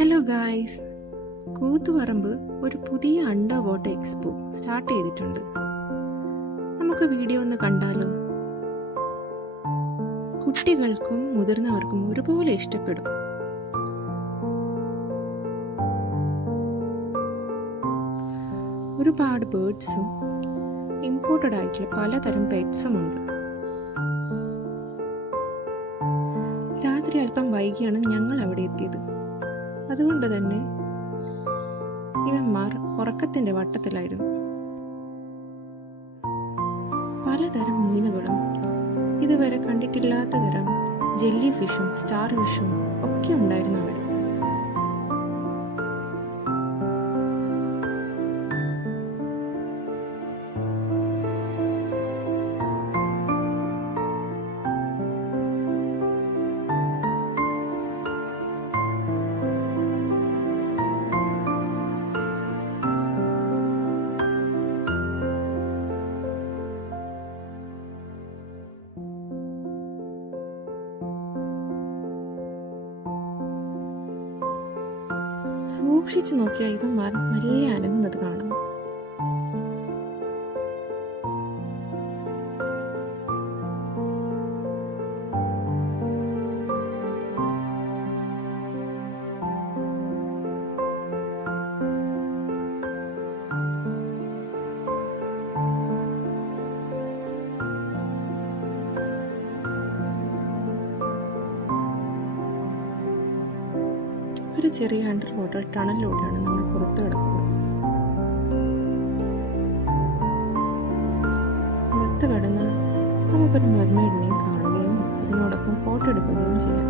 Hello guys, Koothuparamba ഒരു പുതിയ under water expo start ചെയ്തിട്ടുണ്ട്. നമുക്ക് വീഡിയോ ഒന്ന് കണ്ടാലോ? കുട്ടികൾക്കും മുതിർന്നവർക്കും ഒരുപോലെ ഇഷ്ടപ്പെടും. ഒരുപാട് ബേർഡ്സും ഇമ്പോർട്ടഡ് ആയിട്ടുള്ള പലതരം പെറ്റ്സും ഉണ്ട്. രാത്രി അല്പം വൈകിയാണ് ഞങ്ങൾ അവിടെ എത്തിയത്. അതുകൊണ്ട് തന്നെ ഇവന്മാർ ഉറക്കത്തിന്റെ വട്ടത്തിലായിരുന്നു. പലതരം മീനുകളും ഇതുവരെ കണ്ടിട്ടില്ലാത്ത തരം ജെല്ലി ഫിഷും സ്റ്റാർ ഫിഷും ഒക്കെ ഉണ്ടായിരുന്നു അവിടെ. സൂക്ഷിച്ചു നോക്കിയാൽ ഇവന്മാർ മെല്ലെ അനങ്ങുന്നത് കാണാം. ഒരു ചെറിയ അണ്ടർ വാട്ടർ ടണലിലൂടെയാണ് നമ്മൾ പുറത്തു കിടക്കുന്നത്. പുറത്ത് കിടന്ന് നമുക്കൊരു മെർമെയ്ഡിനെയും കാണുകയും അതിനോടൊപ്പം ഫോട്ടോ എടുക്കുകയും ചെയ്യാം.